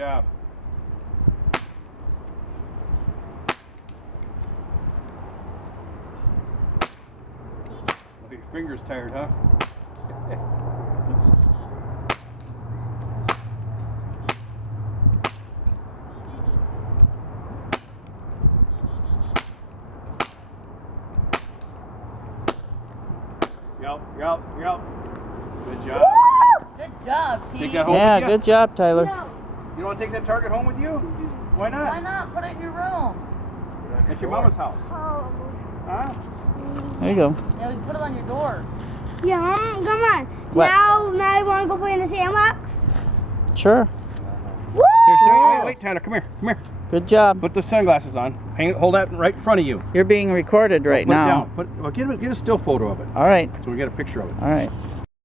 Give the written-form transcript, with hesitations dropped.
job. Your finger's tired, huh? Yep. Good job. Good job, Pete. Take that home Yeah, with you? good job, Tyler. No. You don't want to take that target home with you? Why not? Why not? Put it in your room. At your mama's house. Huh? There you go. Yeah, we can put it on your door. Yeah, come on. What? Now you want to go play in the sandbox? Sure. Woo! Here, wait, Tyler, come here. Good job. Put the sunglasses on. Hold that right in front of you. You're being recorded right Put now. it down. Get a still photo of it All right. so we get a picture of it. All right.